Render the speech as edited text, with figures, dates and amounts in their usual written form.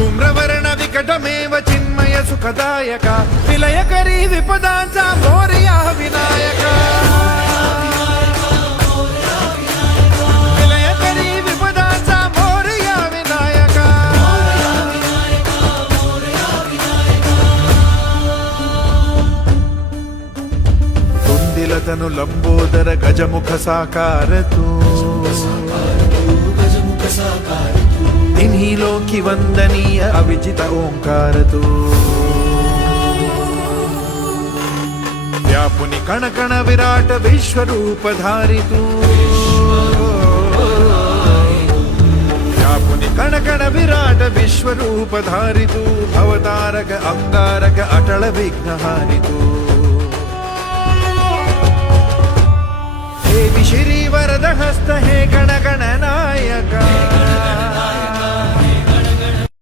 धूम्रवर्ण विकटमेव चिन्मय सुखदायक विलयकरी विपदांचा मोरया विनायक विलयकरी विपदांचा मोरया विनायक तुंदिलतनु लंबोदर गजमुख साकार तू तिन्ही लोकी वंदनीय अविजित ओंकार तू व्यापुनि कण कण विराट विश्वरूप धारी तू व्यापुनि कण कण विराट विश्वरूप धारी तू अवतारक अंगारक अटल विघ्नहारी तू हे श्री वरद हस्त हे गण गण नायका